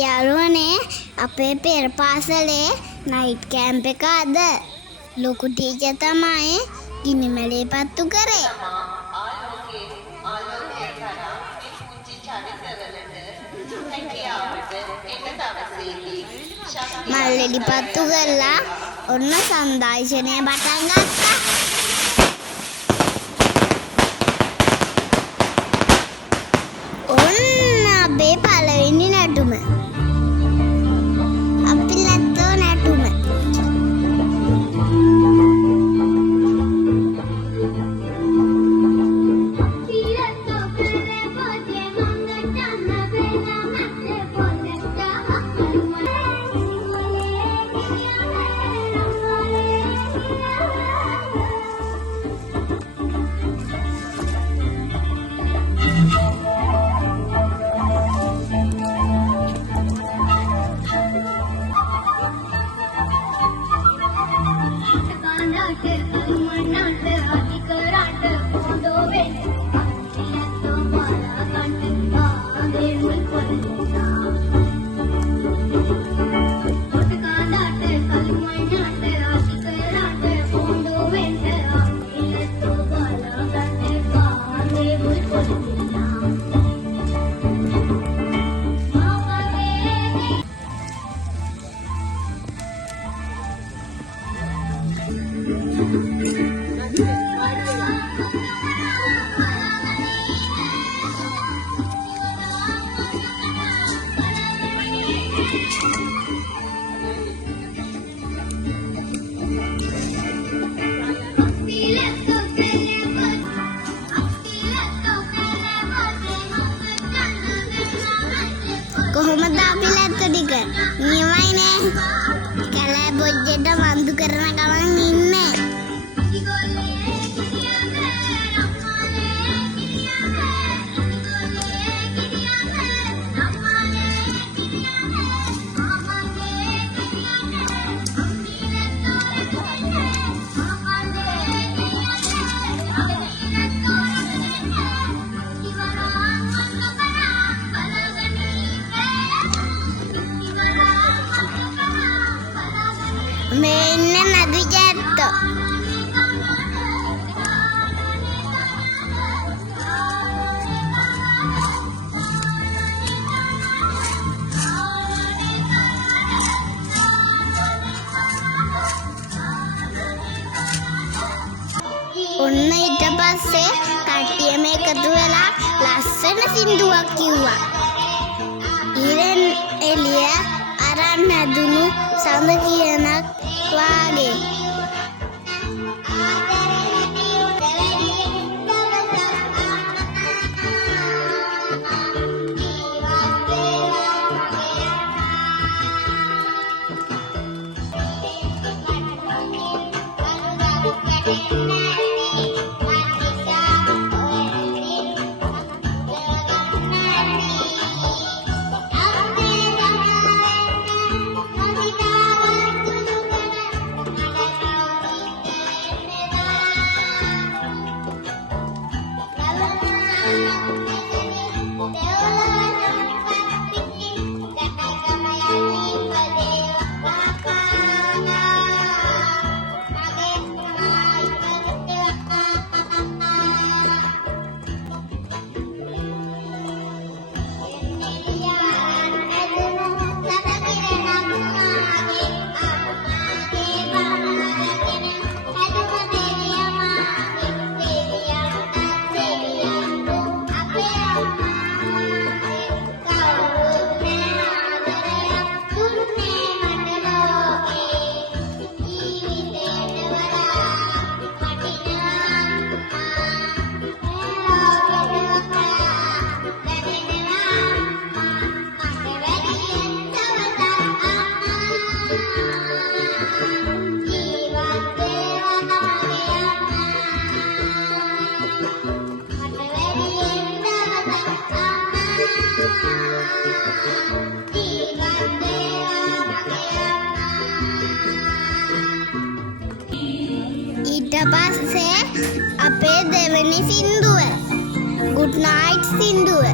යාළුවනේ අපේ පෙර පාසලේ නයිට් කැම්ප් එක අද ලොකු ටීචර් තමයි ගිනිමැලේ පත්තු කරේ. මල්ලෙඩි පත්තු කරලා ඔන්න සංදර්ශනය පටන් ගත්තා. ඔන්න අපේ පළවෙනි නැටුම. අපි ලැත්තෝ නැටුම. කොහොමද අපි ලැත්ත ටික නියමයිනේ. කැලෑ බොජ්ජෙට වන්දු කරන ගමන් ඉන්නේ. මේ ඉන්නේ නදු ජැට්ටෝ. ඔන්න ඊට පස්සේ කට්ටියම එකතු වෙලා ලස්සන සින්දුවක් කිව්වා. ඉරෙන් එළිය අරන් නැදුණු සඳ කියනක් වාගේ. ඊට පස්සේ අපේ දෙවෙනි සින්දුව good night සින්දුව.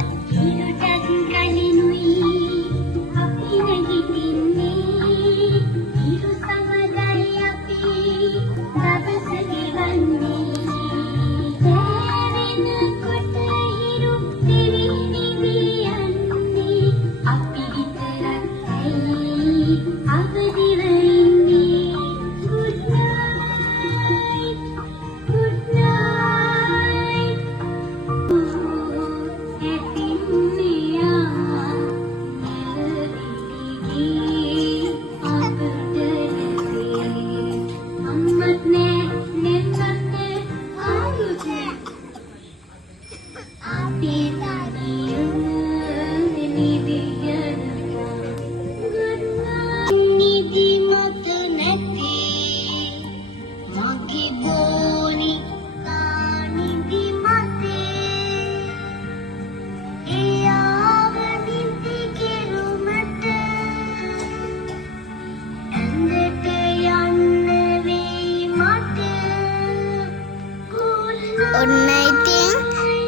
ඔන්න ඉතින්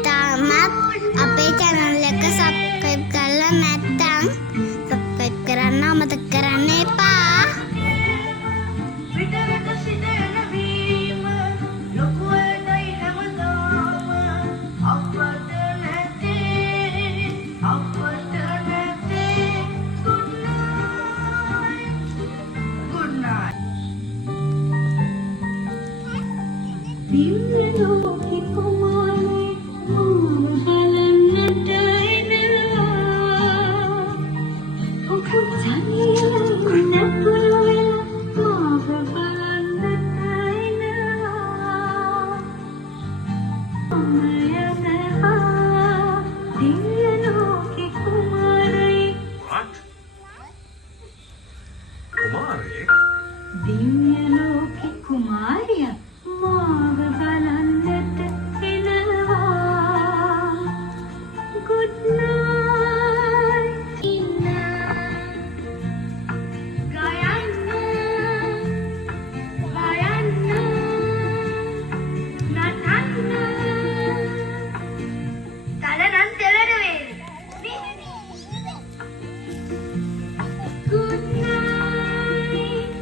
තාමත් අපේ channel එක subscribe කරලා නැත්නම් subscribe කරන්න අමතක කරන්න එපා. විතරක සිදෙන වීම ලොකු වෙනයි හැමදාම අපට නැතේ good night දිව්‍ය ලෝකෙ කුමාරේ බලන්නට එනවා ඔබ තනියම නැතුව මාව බලන්නට එනවා දිව්‍ය ලෝකෙ කුමාරේ What? Kumari? දිව්‍ය ලෝකෙ කුමාරිය මාව බලන්නට එනවා good night ගයන්න නටන්න තලනම් තෙලර වේවි good night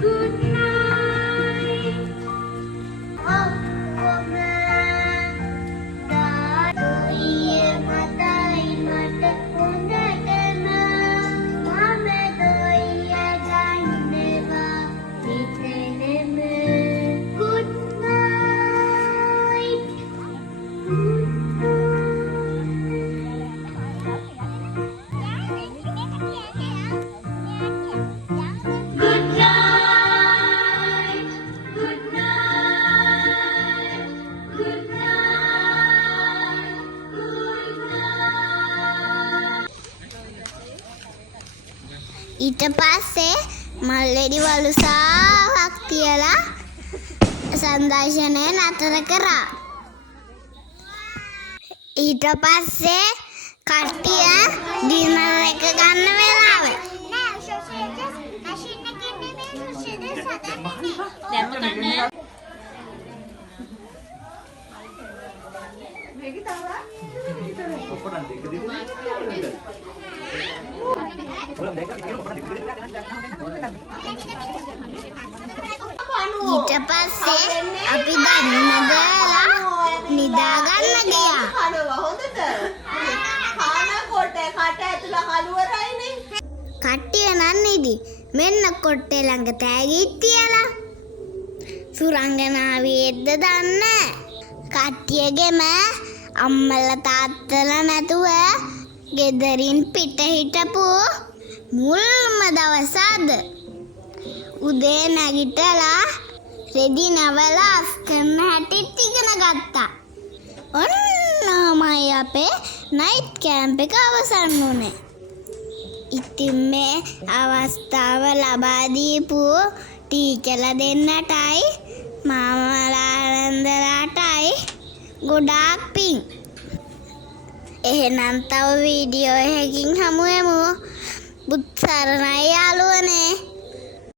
good night ඊට පස්සේ මල්ලෙඩි වලුසාවක් තියලා සංදර්ශනය නතර කරා. ඊට පස්සේ කට්ටිය ඩිනර් එක ගන්න වෙලාව. ඊට පස්සේ අපි දන්න දාලා නිදා ගන්න ගියා. කට්ටිය නම් ඉදි මෙන්න කොට්ටේ ළඟ තෑගිත් තියලා. සුරංගනාවියෙක්ද දන්නේ. කට්ටියගෙම අම්මලා තාත්තලා නැතුව ගෙදරින් පිට හිටපු මුල්ම දවස අද. උදේ නැගිටලා රෙදි නවලා අස් කරන හැටිත් ඉගෙන ගත්තා. ඔන්නමයි අපේ නයිට් කැම්ප් එක අවසන් වුණේ. ඉතින් මේ අවස්ථාව ලබා දීපු ටීචර්ලා දෙන්නටයි මාමලා ආනන්දලාටයි ගොඩාක් පිං. එහෙනම් තව වීඩියෝ එකකින් හමු වෙමු. බුත් සරණයි යාළුවනේ.